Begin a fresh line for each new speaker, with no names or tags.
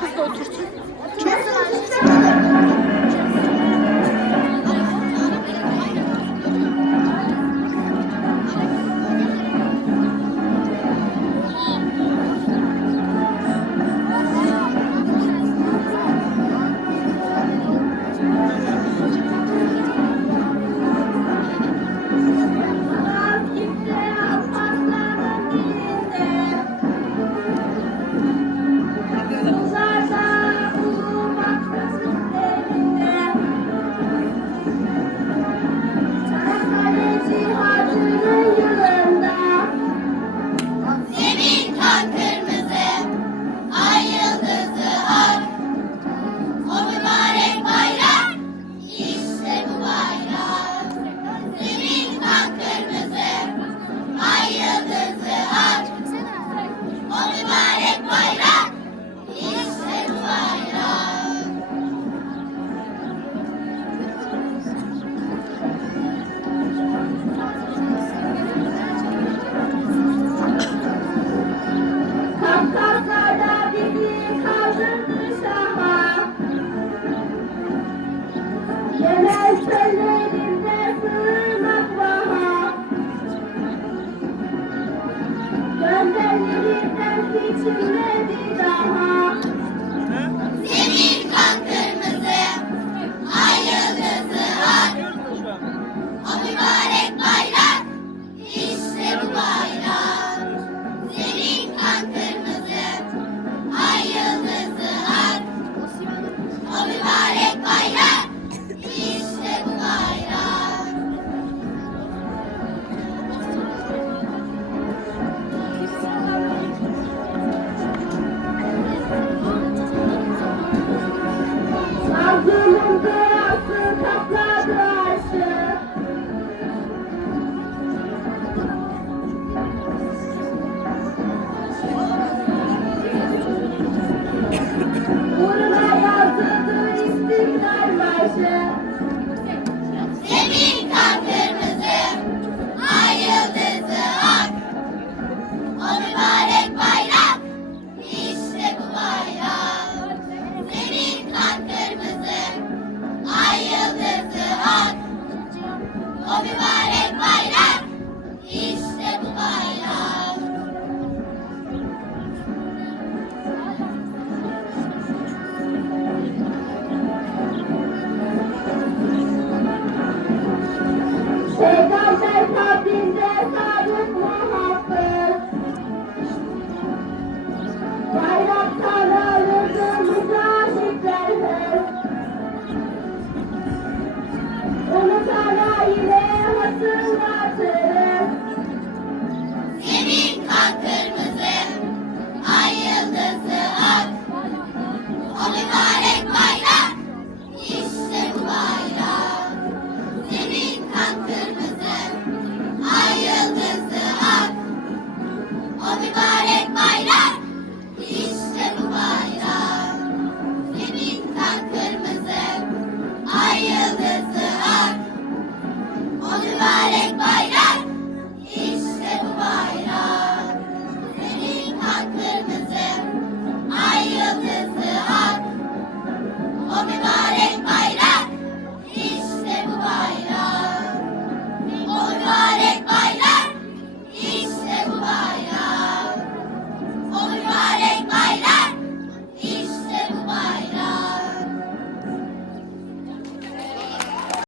kız da otursun. Çok Gönderlerinden seçilmedi daha
Obi-Wan